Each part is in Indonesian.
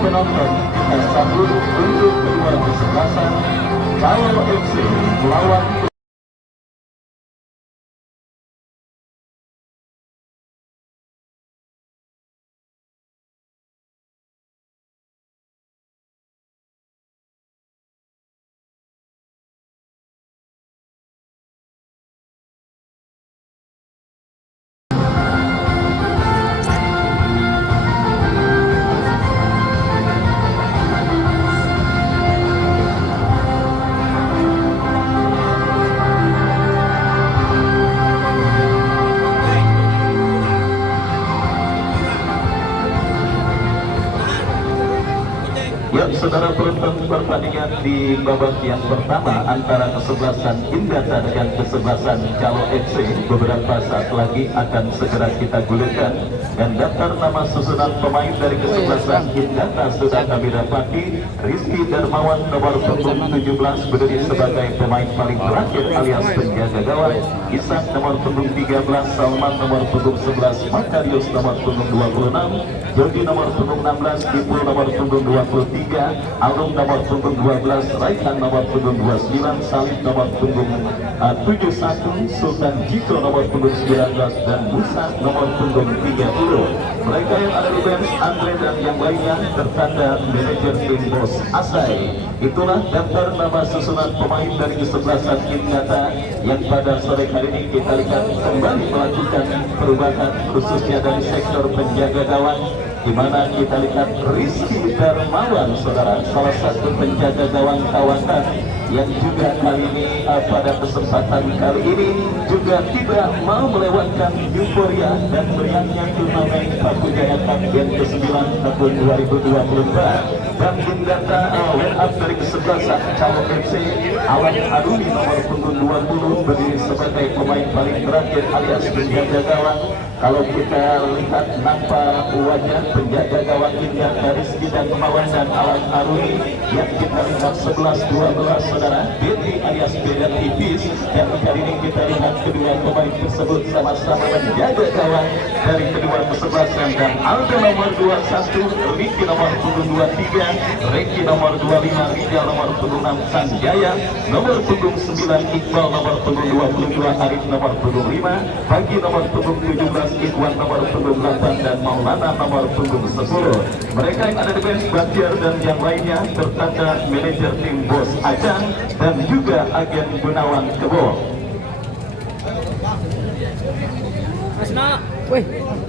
Penonton tersambut untuk kedua kesebelasan Calo FC melawan Ya, saudara, penonton pertandingan di babak yang pertama antara kesebelasan Indata dengan kesebelasan Calo FC beberapa saat lagi akan segera kita gulirkan, dan daftar nama susunan pemain dari kesebelasan Indata sudah kami dapati. Rizky Darmawan nomor punggung 17 berdiri sebagai pemain paling terakhir alias penjaga gawang. Isak nomor punggung 13, Salman nomor punggung 11, Makarius nomor punggung 26, Jody nomor punggung 16, Ipul nomor punggung 23, Alung nomor punggung 12, Raihan nomor punggung 29, Salib nomor punggung 71, Sultan Jiko nomor punggung 19, dan Musa nomor punggung 30. Mereka yang ada di bench, Andre dan yang lainnya tertanda manajer tim Bos Asai. Itulah daftar nama susunan pemain dari kesebelasan Indata yang pada sore hari ini kita lihat kembali melakukan perubahan, khususnya dari sektor penjaga gawang, di mana kita lihat Rizky Darmawan, saudara, salah satu penjaga gawang kawasan yang juga kali ini pada kesempatan kali ini juga tidak mau melewatkan euforia dan meriahnya turnamen Paku Jaya Cup yang ke-9 tahun 2024. Dan Indata line up dari kesebelasan Calo FC, Awan Arumi nomor punggung 20 berdiri sebagai pemain paling terakhir alias penjaga gawang. Kalau kita lihat nampak wajah penjaga gawang Indata Rizky dan Darmawan dan Awan Arumi yang kita lihat 11-12, saudara, Betty alias beda tipis, dan kali ini kita lihat kedua pemain tersebut sama-sama menjaga gawang dari kedua kesebelasan. Dan Aldo nomor 21, Ricky nomor punggung 23, Reki nomor 25, Rizal nomor punggung 6, Sanjaya nomor punggung 9, Iqbal nomor punggung 22, Arif nomor punggung 5, Pagi nomor punggung 17, Ikhwan nomor punggung 8, dan Maulana nomor punggung 10. Mereka yang ada di bench, Batiar dan yang lainnya bertanda manajer tim Bos Ajang dan juga agen Gunawan Kebo.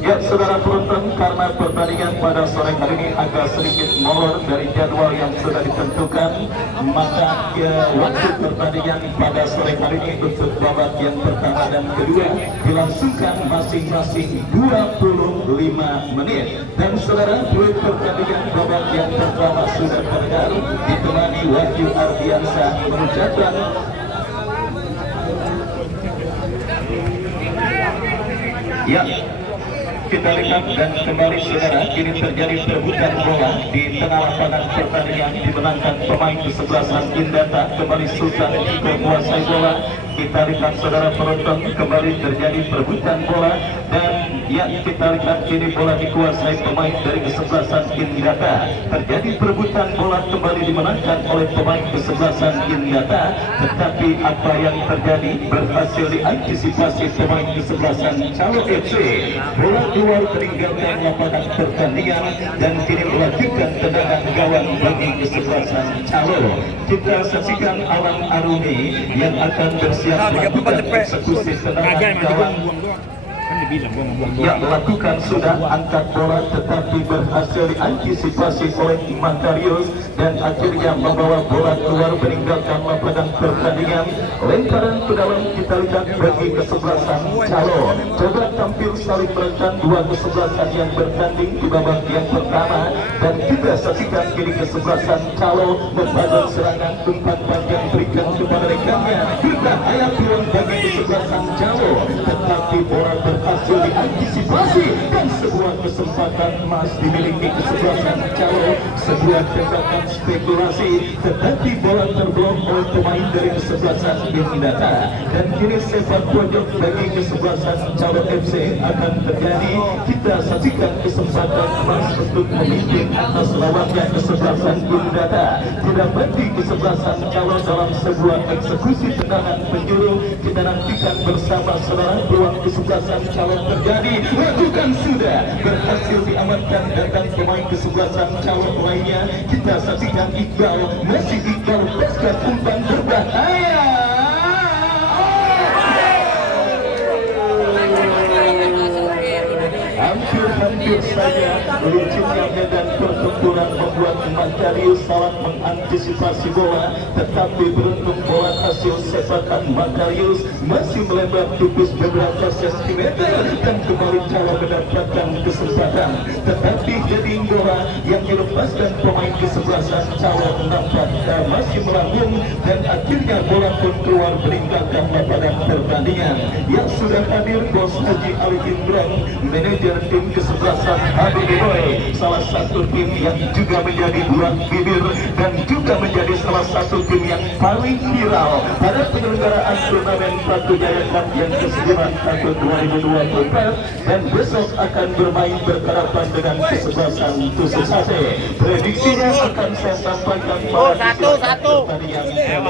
Ya, saudara penonton, karena pertandingan pada sore hari ini agak sedikit molor dari jadwal yang sudah ditentukan, maka waktu pertandingan pada sore hari ini untuk babak yang pertama dan kedua dilangsungkan masing-masing 25 menit. Dan saudara, duet pertandingan babak yang pertama sudah terdengar, ditemani Wahyu Ardiansyah mengucapkan ya. Kita lihat dan kembali, saudara, kini terjadi perebutan bola di tengah lapangan pertandingan, dimenangkan pemain kesebelasan Indata. Kembali Sultan Jiko menguasai bola. Kita lihat, saudara penonton, kembali terjadi perebutan bola, dan ya, kita lihat kini bola dikuasai pemain dari kesebelasan Indata. Terjadi perebutan bola kembali dimenangkan oleh pemain kesebelasan Indata, tetapi apa yang terjadi berhasil diantisipasi pemain kesebelasan Calo FC. Bola keluar meninggalkan lapangan pertandingan dan kini melanjutkan tendangan gawang bagi kesebelasan Calo. Kita saksikan Awan Arumi yang akan bersiap melakukan eksekusi tendangan gawang yang lakukan sudah angkat bola tetapi berhasil diantisipasi oleh Makarius dan akhirnya membawa bola keluar meninggalkan lapangan pertandingan. Lemparan ke dalam kita lihat bagi kesebelasan Calo. Coba tampil saling merentan dua kesebelasan yang bertanding di babak yang pertama dan kita saksikan kini kesebelasan Calo membangun serangan umpan panjang berikan kepada rekannya. Berbahaya peluang bagi kesebelasan Calo tetapi bola berhasil diantisipasi dan sebuah kesempatan emas dimiliki kesebelasan Calo. Sebuah tembakan spekulasi tetapi bola terblok oleh pemain dari kesebelasan Indata dan kini sepak pojok bagi kesebelasan Calo FC akan terjadi. Kita saksikan kesempatan emas untuk memimpin atas lawannya kesebelasan Indata. Tidak berhenti kesebelasan Calo dalam sebuah eksekusi tendangan penjuru. Kita nantikan bersama saudara peluang kesebelasan Calo terjadi. Lakukan sudah berhasil diamankan datang pemain kesebelasan Calo lainnya. Kita saksikan Iqbal, masih Iqbal pasca umpan berbahaya. Hampir saja liciknya medan pertempuran membuat Makarius salah mengantisipasi bola, tetapi beruntung bola hasil sepakan Makarius masih melebar tipis beberapa sentimeter dan kembali Calo mendapatkan kesempatan, tetapi heading bola yang dilepaskan pemain kesebelasan Calo nampak masih melambung dan akhirnya bola pun keluar meninggalkan lapangan pertandingan. Yang sudah hadir Bos Haji Ali Imran, manajer tim kesebelasan Habibie Boy, salah satu tim yang juga menjadi buah bibir dan juga menjadi salah satu tim yang paling viral pada penyelenggaraan turnamen Batu Jaya Cup yang ke-9 tahun 2024 dan besok akan bermain berhadapan dengan kesebelasan Tusuk Sate. Prediksinya akan saya sampaikan pada pertandingan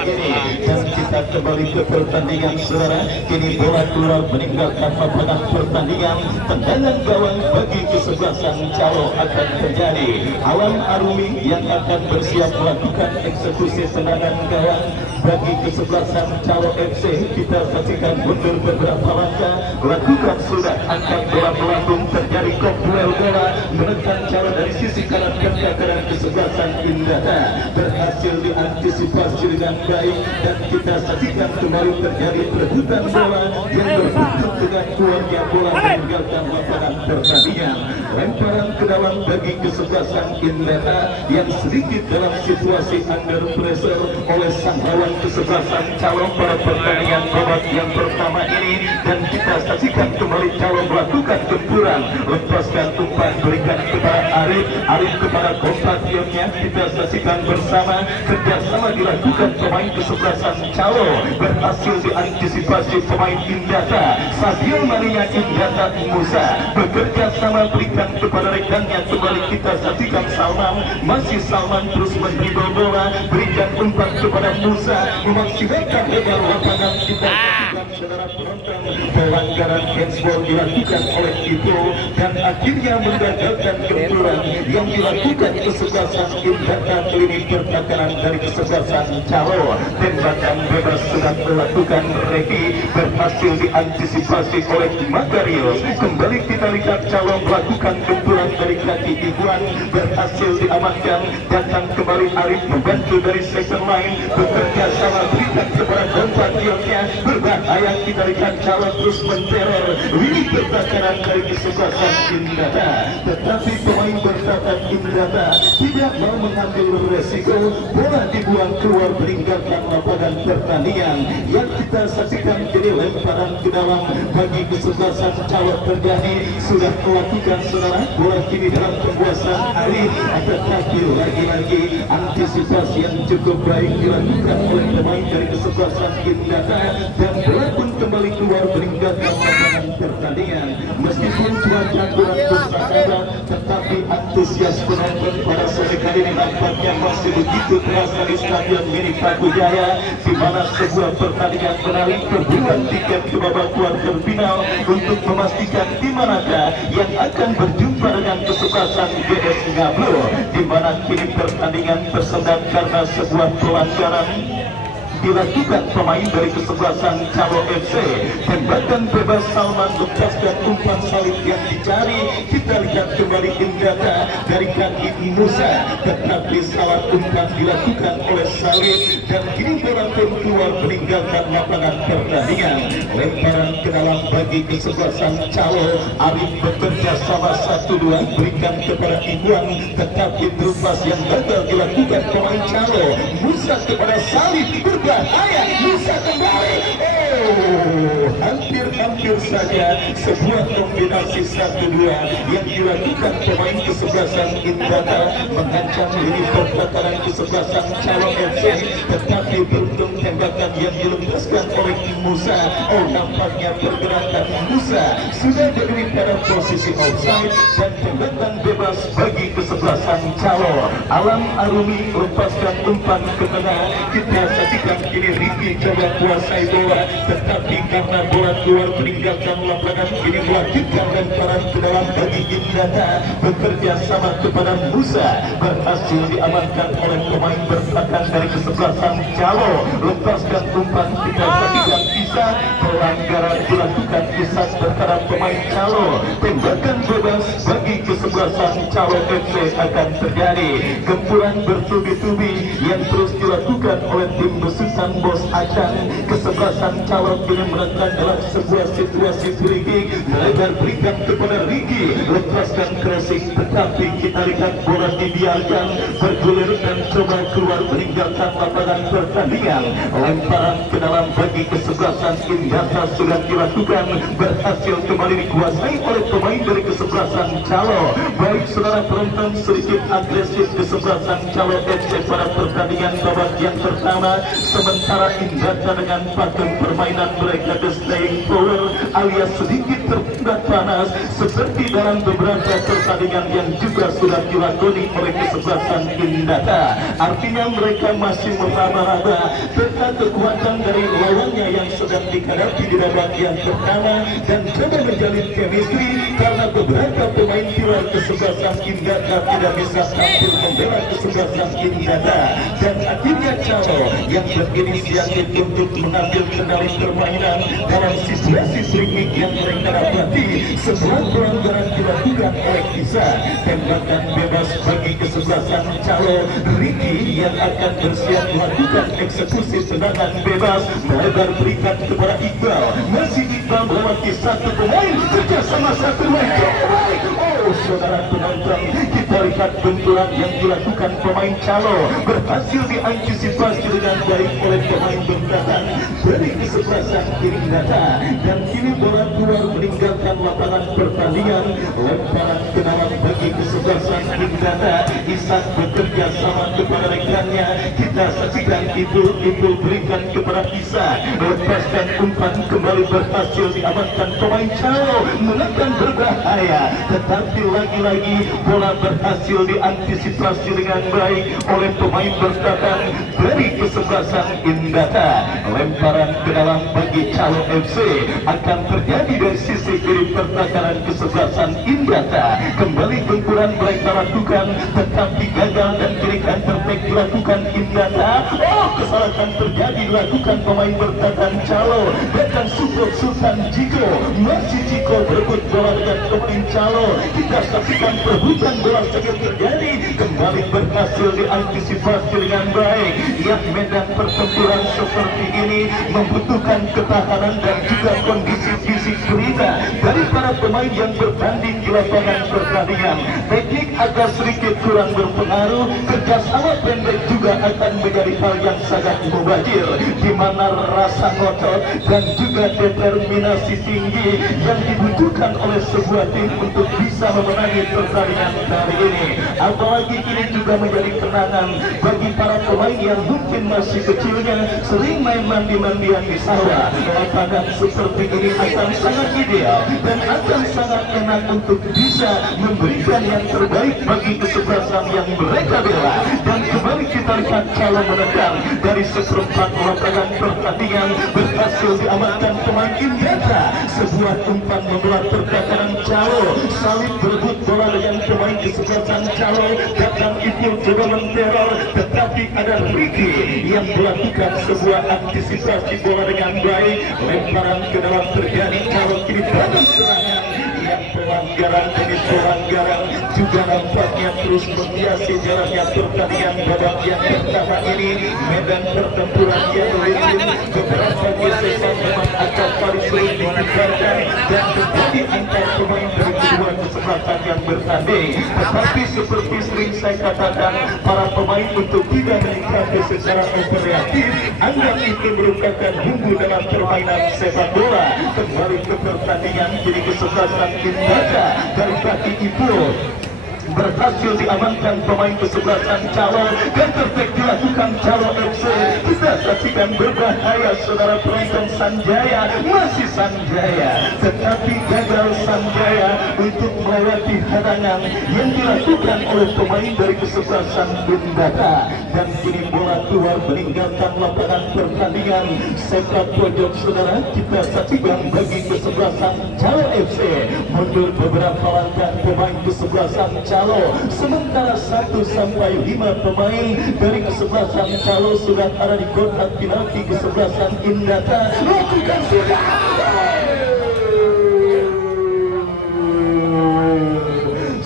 ini dan kita kembali ke pertandingan saudara. Kini bola keluar meninggalkan lapangan pertandingan. Tendangan gawang bagi kesebelasan Calo akan terjadi. Awan Arumi yang akan bersiap melakukan eksekusi tendangan gawang bagi kesebelasan Calo FC. Kita saksikan mundur beberapa langkah, lakukan sudah angkat bola melambung, terjadi kok duel bola menekan Calo dari sisi kanan dan kesebelasan Indata berhasil diantisipasi dengan baik dan kita saksikan kembali terjadi perebutan bola yang berbentuk dengan keluarnya bola meninggalkan lapangan pertandingan. Lemparan ke dalam bagi kesebelasan Indata yang sedikit dalam situasi under pressure oleh sang lawan kesebelasan Calo pada pertandingan babak yang pertama ini dan kita saksikan kembali Calo melakukan gempuran, lepaskan umpan berikan kepada Arif kepada kompatriotnya. Kita saksikan bersama kerjasama dilakukan pemain kesebelasan Calo berhasil diantisipasi pemain Indata. Sadio Maria Indata Musa bekerja sama berikan kepada rekannya. Kembali kita saksikan Salman terus mendribble bola, berikan umpan kepada Musa, memaksimalkan lebar lapangan. Kita saksikan saudara penonton pelanggaran handsball dilakukan oleh Ipo dan akhirnya menggagalkan gempuran yang dilakukan kesebelasan Indata. Ini pertakaran dari kesebelasan Calo. Tembakan bebas sudah dilakukan Reki berhasil diantisipasi oleh Makarius. Kembali kita lihat Calo melakukan gempuran dari kaki Ibuan berhasil diamankan. Datang kembali Arif membantu dari second line, bekerja sama berikan kepada kompatriotnya. Berbahaya kita lihat Calo terus menteror. Ini pertakaran dari kesebelasan Indata, tetapi pemain bertahan Indata tidak mau mengambil resiko. Bola dibuang keluar meninggalkan lapangan pertandingan. Yang kita saksikan jadi lemparan ke dalam bagi kesebelasan Calo terjadi. Sudah melakukan saudara bola kini dalam penguasaan Arif, tetapi lagi-lagi antisipasi yang cukup baik dilakukan oleh pemain dari kesebelasan Indata dan bola pun kembali keluar meninggalkan lapangan pertandingan. Meskipun cuaca kurang bersahabat, tetapi antusias penonton pada sore kali ini nampaknya masih begitu terasa di Stadion Mini Brawijaya, di mana sebuah pertandingan menarik perebutan tiket ke babak kuarter final untuk memastikan di manakah yang akan berjumpa dengan kesebelasan GS Ngablo, di mana kini pertandingan tersendat karena sebuah pelanggaran dilakukan pemain dari kesebelasan Calo FC. Tembakan bebas Salman lepas dan umpan salib yang dicari. Kita lihat kembali Indata dari kaki Musa, tetapi salah umpan dilakukan oleh Salib dan kini bola pun keluar meninggalkan lapangan pertandingan. Lemparan ke dalam bagi kesebelasan Calo. Arif bekerja sama 1-2 berikan kepada Iwan, tetapi terlepas yang gagal dilakukan pemain Calo. Musa kepada Salib, berbahaya. Musa kembali. Hampir saja sebuah kombinasi 1-2 yang dilakukan pemain kesebelasan Indata mengancam lini pertahanan kesebelasan Calo FC, tetapi beruntung tembakan yang dilepaskan oleh Musa. Nampaknya pergerakan Musa sudah berdiri pada posisi offside dan tembakan bebas bagi kesebelasan Calo. Alam Arumi lepaskan umpan ke tengah. Kita saksikan kini Ricky coba kuasai bola, tetapi karena bola keluar meninggalkan lapangan, kini melanjutkan lemparan ke dalam bagi Indata. Bekerja sama kepada Musa, berhasil diamankan oleh pemain bertahan dari kesebelasan Calo. Lepaskan umpan, kita saksikan kisah pelanggaran dilakukan kisah terhadap pemain Calo. Tembakan bebas bagi kesebelasan Calo FC akan terjadi. Gempuran bertubi-tubi yang terus dilakukan oleh tim besutan Bos Acang. Kesebelasan Calo kini menekan dalam sebuah situasi free kick. Melebar berikan kepada Ricky, lepaskan crossing, tetapi kita lihat bola dibiarkan bergulir dan coba keluar meninggalkan lapangan pertandingan. Lemparan ke dalam bagi kesebelasan Indata sudah dilakukan, berhasil kembali dikuasai oleh pemain dari kesebelasan Calo. Baik saudara penonton, sedikit agresif kesebelasan Calo FC pada pertandingan babak yang pertama, sementara Indata dengan pakem permainan mereka the staying power alias sedikit terbuat panas seperti dalam beberapa pertandingan yang juga sudah dilakoni oleh kesebelasan Indata. Artinya mereka masih meraba-raba tentang kekuatan dari lawannya yang sedang dihadapi di babak yang pertama dan coba menjalin chemistry karena beberapa pemain pilar kesebelasan Indata tidak bisa tampil membela kesebelasan Indata, dan akhirnya Calo yang berinisiatif untuk mengambil kendali permainan dalam situasi free kick yang mereka dapati. Sebuah pelanggaran dilakukan oleh Kisah. Tembakan bebas bagi kesebelasan Calo. Ricky yang akan bersiap melakukan eksekusi tendangan bebas melebar berikan kepada Iqbal. Masih Iqbal melewati satu pemain, kerjasama satu pemain. Saudara penonton, kita lihat benturan yang dilakukan pemain Calo berhasil diantisipasi dengan baik oleh pemain bertahan dari kesebelasan Indata, dan kini bola keluar meninggalkan lapangan pertandingan. Lemparan ke dalam bagi kesebelasan Indata. Isak bekerja sama kepada rekannya. Kita saksikan itu berikan kepada Isak, lepaskan umpan kembali berhasil diamankan pemain Calo, menekan berbahaya, tetapi lagi-lagi bola berhasil diantisipasi dengan baik oleh pemain bertahan dari kesebelasan Indata. Lemparan ke dalam bagi Calo FC akan terjadi dari sisi kiri pertahanan kesebelasan Indata. Kembali benturan mereka lakukan, tetapi gagal dan kiri counter attack dilakukan Indata. Kesalahan terjadi dilakukan pemain bertahan Calo dan support Sultan Jiko. Masih Jiko berebut bola dengan pemain Calo. Kita saksikan perebutan bola saja terjadi, kembali berhasil diantisipasi dengan baik. Yang medan pertempuran seperti ini membutuhkan ketahanan dan juga kondisi fisik berita dari para pemain yang bertanding di lapangan pertandingan. Teknik agak sedikit kurang berpengaruh, kerjasama pendek juga akan menjadi hal yang sangat mubazir, di mana rasa ngotot dan juga determinasi tinggi yang dibutuhkan oleh sebuah tim untuk bisa memenangi pertandingan kali ini. Apalagi ini juga menjadi kenangan bagi para pemain yang mungkin masih kecilnya sering main mandi-mandi pertandingan di sawah. Lapangan seperti ini akan sangat ideal dan akan sangat enak untuk bisa memberikan yang terbaik bagi kesebelasan yang mereka bela. Dan kembali kita lihat calon menendang dari seperempat lapangan pertandingan berhasil diamankan pemain Indrata. Sebuah umpan membuat pergerakan Calo saling berebut bola dengan pemain kesebelasan Calo. Datang itu coba menteror, tetapi ada Ricky yang melakukan sebuah antisipasi bola dengan baik. Lemparan ke dalam terjadi Calo kini bagus serangan yang pelanggaran demi pelanggaran juga nampaknya terus menghiasi jalannya pertandingan babak yang pertama ini. Medan pertempuran yang licin, beberapa gesekan memang akan paling sering dikibarkan dan terjadi antar pemain dari kedua kesempatan yang bertanding. Tetapi seperti sering saya katakan, para pemain untuk tidak menikmati secara operatif anggap itu merupakan bumbu dalam permainan sepak bola. Kembali ke pertandingan jadi kesebelasan Indrata dari kaki Ipul berhasil diamankan pemain kesebelasan Calo. Counter-attack dilakukan Calo FC. Kita saksikan berbahaya saudara penonton. Sanjaya, masih Sanjaya, tetapi gagal Sanjaya untuk melewati hadangan yang dilakukan oleh pemain dari kesebelasan Indrata. Dan kini bola keluar meninggalkan lapangan pertandingan. Sepak pojok saudara kita saksikan bagi kesebelasan Calo FC. Mundur beberapa langkah pemain kesebelasan Calo, sementara 1 sampai 5 pemain dari kesebelasan Calo sudah ada di kotak penalti kesebelasan Indrata. Lakukan sudah.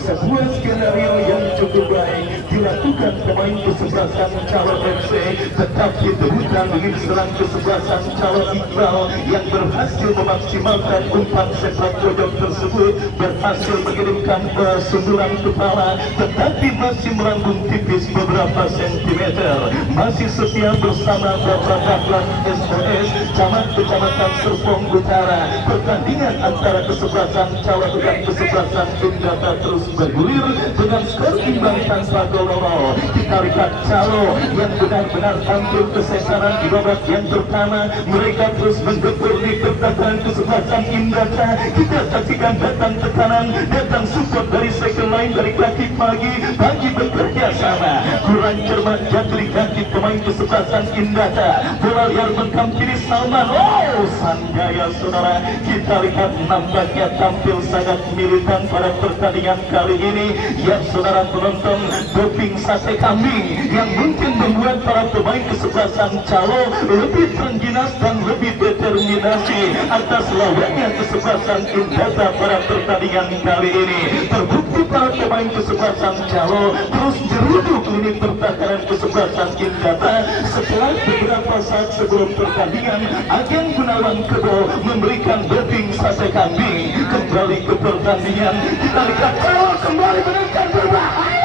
Sebuah skenario yang cukup baik dilakukan pemain kesebelasan Calo FC, tetapi debutan ingin serang kesebelasan Calo Iqbal yang berhasil memaksimalkan umpan sepak pojok tersebut, berhasil mengirimkan sundulan kepala, tetapi masih melambung tipis beberapa sentimeter. Masih setia bersama Bapak Dahlan SOS Camat Kecamatan Serpong Utara. Pertandingan antara kesebelasan Calo dan kesebelasan Indrata terus bergulir dengan skor imbang tanpa gol. Kita lihat Calo yang benar-benar tampil kesesaran di babak yang pertama. Mereka terus menggempur di pertahanan kesebelasan Indrata. Kita saksikan datang tekanan, datang support dari second line dari kaki Pagi bekerja sama. Kurang cermat jatuh di kaki pemain kesebelasan Indrata. Bola liar mengkam kiri Salman. Oh, Sanjaya saudara, kita lihat nampaknya tampil sangat militan pada pertandingan kali ini. Ya saudara penonton, doping sate kambing yang mungkin membuat para pemain kesebelasan Calo lebih terengginas dan lebih determinasi atas lawannya kesebelasan Indrata pada pertandingan kali ini. Terbukti para pemain kesebelasan Calo terus jeruduk ini pertahanan kesebelasan Indrata. Setelah beberapa saat sebelum pertandingan, Agen Gunawan Kebo memberikan doping sate kambing. Kembali ke pertandingan, kita lihat Calo kembali menekan berbahaya.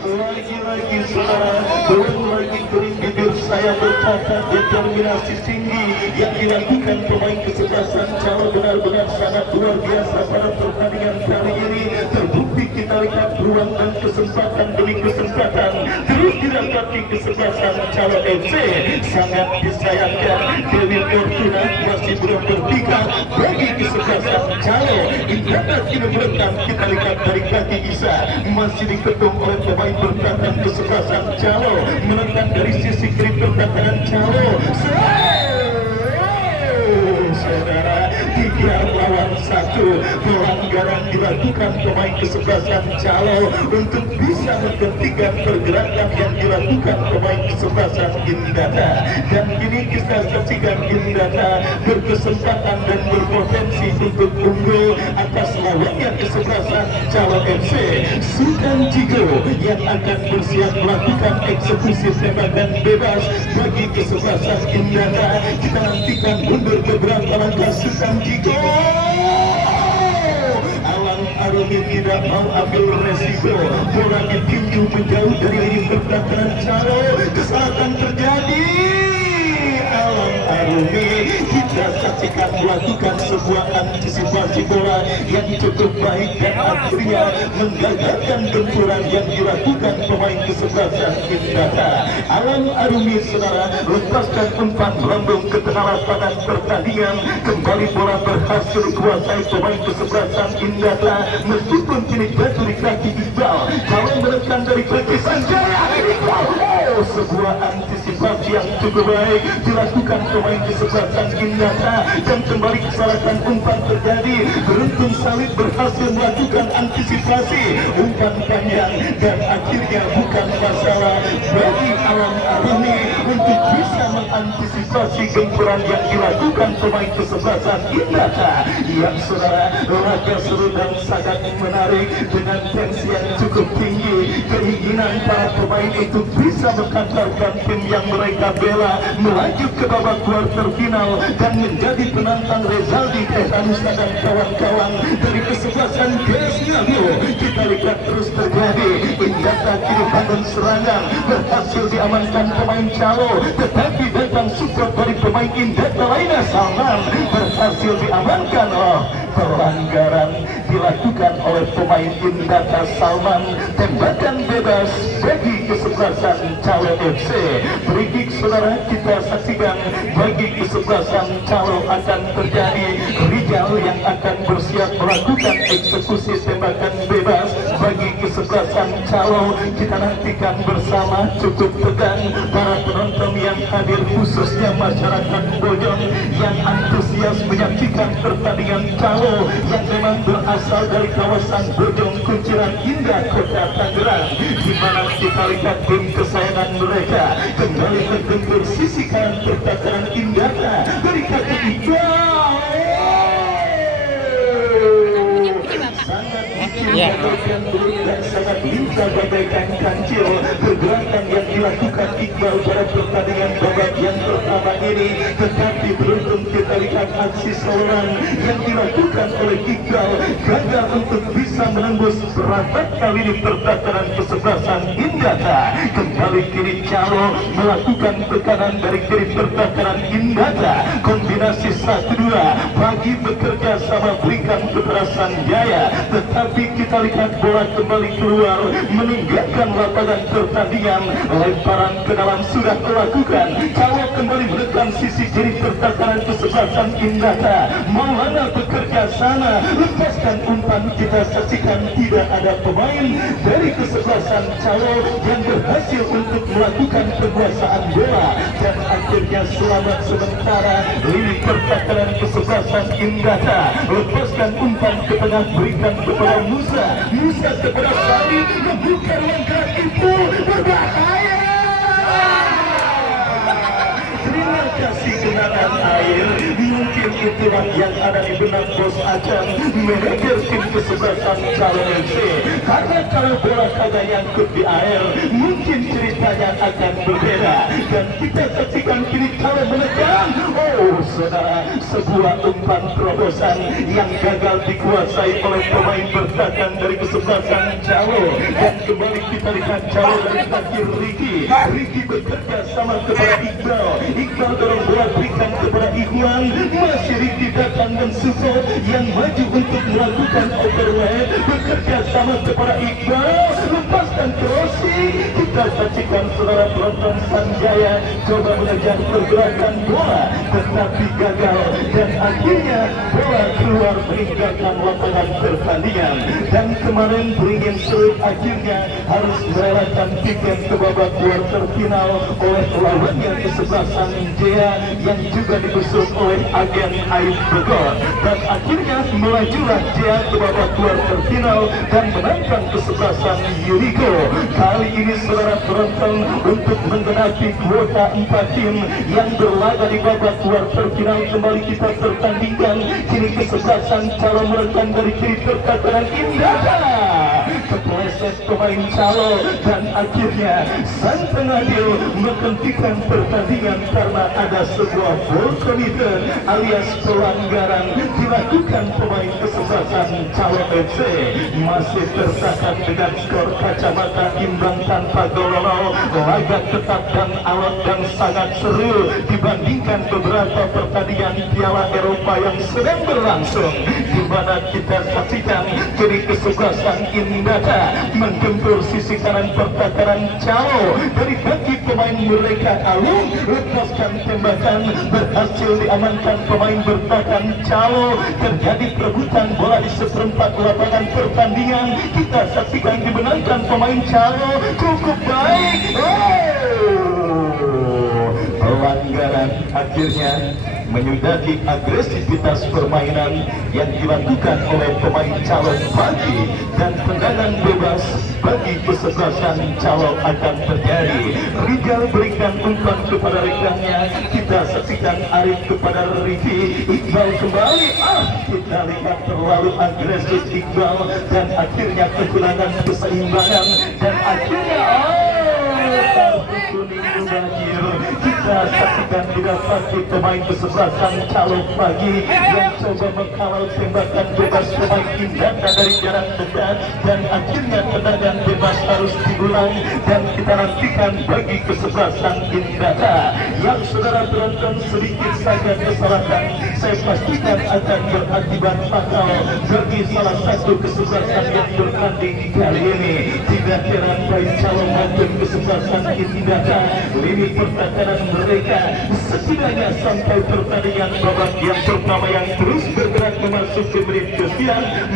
Lagi-lagi saudara, belum lagi kering bibir saya berkata determinasi tinggi yang dilakukan pemain kesebelasan Calo benar-benar sangat luar biasa pada pertandingan kali ini. Terbukti kita lihat ruang dan kesempatan demi kesempatan terus didapati kesebelasan Calo FC. Sangat disayangkan Dewi Fortuna masih belum berpikir bagi kesebelasan Calo. Indrata kini merekam, kita lihat dari kaki Isa masih diketung oleh pemain pertahanan kesebelasan Calo, menekan dari sisi kiri pertahanan Calo. Saudara, 3 lawan 1 pelanggaran dilakukan pemain kesebelasan Calo untuk bisa menghentikan pergerakan yang dilakukan pemain kesebelasan Indrata. Dan kini kita saksikan Indrata berkesempatan dan berpotensi untuk unggul atas lawannya kesebelasan Calo FC. Sultan Jigo yang akan bersiap melakukan eksekusi tembakan bebas bagi kesebelasan Indrata. Kita nantikan mundur beberapa langkah Sultan Jigo. Alang Arumi tidak mau ambil resiko. Bola ditinju menjauh dari lini pertahanan Calo. Kesalahan terjadi. Alang Arumi kita saksikan melakukan sebuah antisipasi bola yang cukup baik dan akhirnya menggagalkan benturan yang dilakukan pemain kesebelasan Indata. Alam Arumi saudara lepaskan umpan melambung ke tengah lapangan pertandingan. Kembali bola berhasil dikuasai pemain kesebelasan Indata, meskipun kini jatuh di kaki Iqbal. Kalau menekan dari kaki Sanjaya, Iqbal, sebuah antisipasi yang cukup baik dilakukan pemain kesebelasan Indata, dan kembali kesalahan umpan terjadi. Beruntung Salib berhasil melakukan antisipasi umpan panjang, dan akhirnya bukan masalah bagi Alam Arumi untuk bisa mengantisipasi gempuran yang dilakukan pemain kesebelasan Indata. Yang saudara, laga seru dan sangat menarik dengan tensi yang cukup tinggi. Keinginan para pemain itu bisa menghantarkan tim yang mereka bela melaju ke babak kuarter final dan menjadi penantang Rezaldi Tehanusa dan kawan-kawan dari kesebelasan Desnabio. Kita lihat terus terjadi. Indata kini bangun serangan, berhasil diamankan pemain Calo, tetapi datang support dari pemain Indata lainnya. Salman berhasil diamankan. Pelanggaran dilakukan oleh pemain Indata Salman. Tembakan bebas bagi kesebelasan Calo FC. Free saudara kita saksikan bagi kesebelasan Calo akan terjadi. Rijal yang akan bersiap melakukan eksekusi tembakan bebas bagi kesebelasan Calo. Kita nantikan bersama. Cukup tegang para penonton yang hadir, khususnya masyarakat Bojong yang antusias menyaksikan pertandingan Calo yang memang berasal dari kawasan Bojong Kunciran Indah Kota Tangerang, di mana kita lihat tim kesayangan mereka kembali bertempur sisi kanan pertakaran Indata dari kaki Iqbal. Dan sangat lincah bagaikan kancil pergerakan yang dilakukan Iqbal pada pertandingan babak yang pertama ini, tetapi beruntung kita lihat aksi seorang yang dilakukan oleh Iqbal gagal untuk bisa menembus perabot kali di pertakaran kesebelasan Indata. Kembali kiri Calo melakukan tekanan dari kiri pertakaran Indata. Kombinasi 1-2 bagi bekerja sama berikan kekerasan Jaya, tetapi kita lihat bola kembali keluar meninggalkan lapangan pertandingan. Lemparan ke dalam sudah dilakukan. Calo kembali menekan sisi kiri pertakaran kesebelasan Indata. Maulana bekerja sana, lepaskan umpan. Kita saksikan tidak ada pemain dari kesebelasan Calo yang berhasil untuk melakukan penguasaan bola, dan akhirnya selamat sementara lini pertakaran kesebelasan Indata. Lepaskan umpan ke tengah, berikan kepada Musa kepada Salib, membuka ruang gerak itu berbahaya. Terima kasih genangan air. Mungkin itulah yang ada di benak Bos Acang, manajer tim kesebelasan Calo FC. Karena kalau bola kagak nyangkut di air, mungkin ceritanya akan berbeda. Dan kita saksikan kini Calo menekan. Saudara, sebuah umpan terobosan yang gagal dikuasai oleh pemain bertahan dari kesebelasan Calo. Dan kembali kita lihat Calo dari kaki Ricky bekerja sama kepada Iqbal dorong bola berikan kepada Ikhwan. Masih Ricky datang dan support yang maju untuk melakukan overlap, bekerja sama kepada Iqbal, lepaskan Rossi. Kita saksikan saudara penonton Sanjaya coba mengejar pergerakan bola, tetapi gagal, dan akhirnya bola keluar meninggalkan lapangan pertandingan. Dan kemarin beringin seru akhirnya harus merelakan tiket ke babak kuarter final oleh lawannya kesebelasan Jaya yang juga digusur oleh agen Aib Bogor, dan akhirnya melajulah Jaya ke babak kuarter final dan menantang kesebelasan Yuriko. Kali ini saudara penonton, untuk menggenapi kuota 4 tim yang berlaga di babak kuarter final kembali kita pertandingkan. Kini kesebelasan Calo merekam dari kiri pertakaran Indata. kepleset pemain calo, dan akhirnya sang pengadil menghentikan pertandingan karena ada sebuah foul committed alias pelanggaran dilakukan pemain kesebelasan Calo FC. Masih tertahan dengan skor kacamata imbang tanpa gol. Laga ketat dan alot dan sangat seru dibandingkan beberapa pertandingan Piala Eropa yang sedang berlangsung, di mana kita saksikan kiri kesebelasan Indata menggempur sisi kanan pertahanan Calo. Dari kaki pemain mereka Alung lepaskan tembakan, berhasil diamankan pemain bertahan Calo. Terjadi perebutan bola di seperempat lapangan pertandingan. Kita saksikan dimenangkan pemain Calo cukup baik. Pelanggaran akhirnya menyudahi agresivitas permainan yang dilakukan oleh pemain Calo pagi, dan tendangan bebas bagi kesebelasan Calo akan terjadi. Rijal berikan umpan kepada rekannya, kita saksikan Arif kepada Rifi, Iqbal kembali, kita lihat terlalu agresif Iqbal, dan akhirnya kehilangan keseimbangan, dan akhirnya kuning berakhir. Kita saksikan didapati pemain kesebelasan Calo pagi yang coba mengawal tembakan bebas pemain Indata dari jarak dekat, dan akhirnya tendangan bebas harus diulang, dan kita nantikan bagi kesebelasan Indata yang saudara tonton sedikit saja kesalahan saya pastikan akan berakibat fatal bagi salah satu kesebelasan yang bertanding kali ini. Tidak heran baik Calo maupun kesebelasan Indata, lini pertahanan mereka setidaknya sampai pertandingan babak yang pertama yang terus bergerak memasuki menit ke-9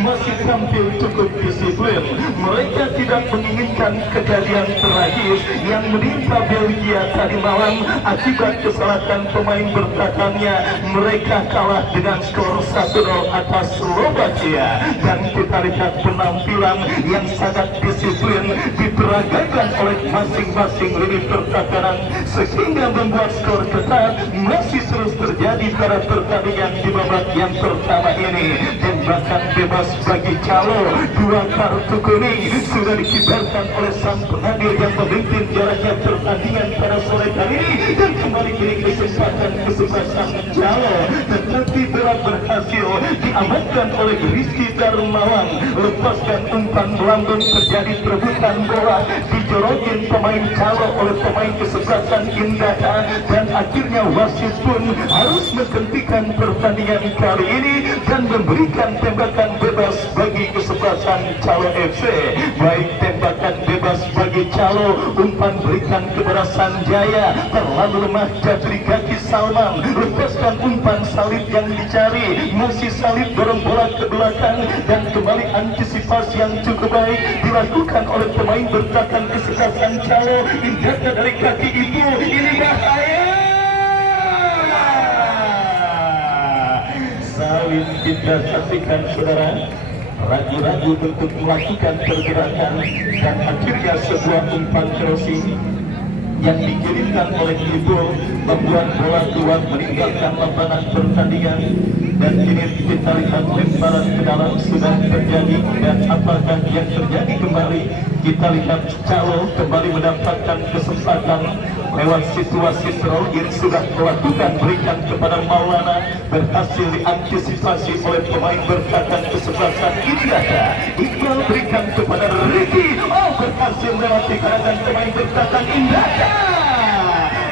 masih tampil cukup disiplin. Mereka tidak menginginkan kejadian tragis yang menimpa Belgia tadi malam akibat kesalahan pemain bertahannya. Mereka kalah dengan skor 1-0 atas Slovakia, dan kita lihat penampilan yang sangat disiplin diperagakan oleh masing-masing lini pertahanan sehingga membuat skor ketat masih terus terjadi pada pertandingan di babak yang pertama ini. Tembakan bebas bagi Calo, 2 kartu kuning sudah dikibarkan oleh sang pengadil yang memimpin jalannya pertandingan pada sore hari ini, dan kembali beri kesempatan kesebelasan Calo, tetapi bola berhasil diamankan oleh Rizky Darmawan. Lepaskan umpan melambung, terjadi perebutan bola, dijorokin pemain Calo oleh pemain kesebelasan Indata, dan akhirnya wasit pun harus menghentikan pertandingan kali ini dan memberikan tembakan bebas bagi kesebelasan Calo FC. Baik tembakan bebas bagi Calo, umpan berikan kepada Sanjaya, terlalu lemah jari kaki Salman, lepaskan umpan salib yang dicari, masih salib dorong bola ke belakang, dan kembali antisipasi yang cukup baik dilakukan oleh pemain bertahan kesebelasan Calo. Indata dari kaki itu, ini bahaya. Salib kita saksikan saudara ragu-ragu untuk melakukan pergerakan, dan akhirnya sebuah umpan crossing yang dikirimkan oleh Ibu membuat bola keluar meninggalkan lapangan pertandingan, dan kini kita lihat lemparan ke dalam sudah terjadi, dan apakah yang terjadi kembali? Kita lihat Calo kembali mendapatkan kesempatan lewat situasi throw yang sudah melakukan, berikan kepada Maulana, berhasil diantisipasi oleh pemain bertahan kesebelasan Indata. Iqbal berikan kepada Ricky, berhasil melewati kanan pemain bertahan Indata.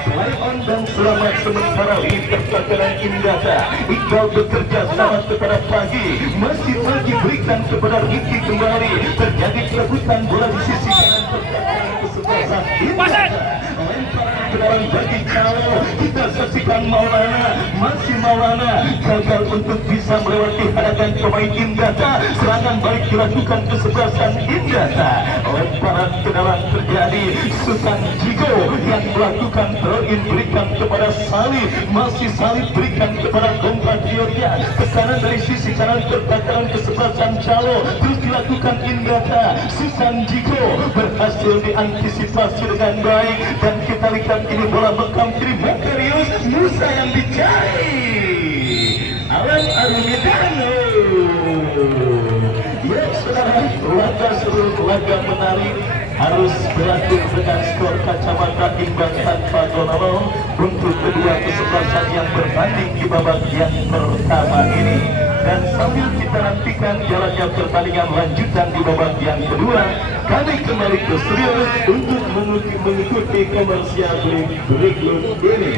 Play on dan selamat sementara di pertahanan Indata. Iqbal bekerja selamat kepada Pagi, masih Pagi berikan kepada Ricky kembali. Terjadi perebutan bola di sisi kanan pertahanan kesebelasan Indata. Lemparan bagi Calo, kita saksikan Maulana, masih Maulana gagal untuk bisa melewati hadapan pemain Indata. Serangan balik dilakukan kesebelasan Indata. Lemparan ke dalam terjadi, Susan Jigo yang melakukan throw-in berikan kepada Salib, masih Salib berikan kepada Compatriotnya. Tekanan dari sisi kanan pertahanan kesebelasan Calo terus dilakukan Indata. Susan Jigo berhasil diantisipasi dengan baik, dan kita lihat ini bola bekam kiri Makarius Musa yang dicari Alan Arunidano. Ya saudara, laga seru, laga menarik harus berakhir dengan skor kacamata imbang tanpa gol untuk kedua kesebelasan yang bertanding di babak yang pertama ini. Dan sambil kita nantikan jalannya pertandingan lanjutan di babak yang kedua, kami kembali ke studio untuk mengikuti komersial berikut ini.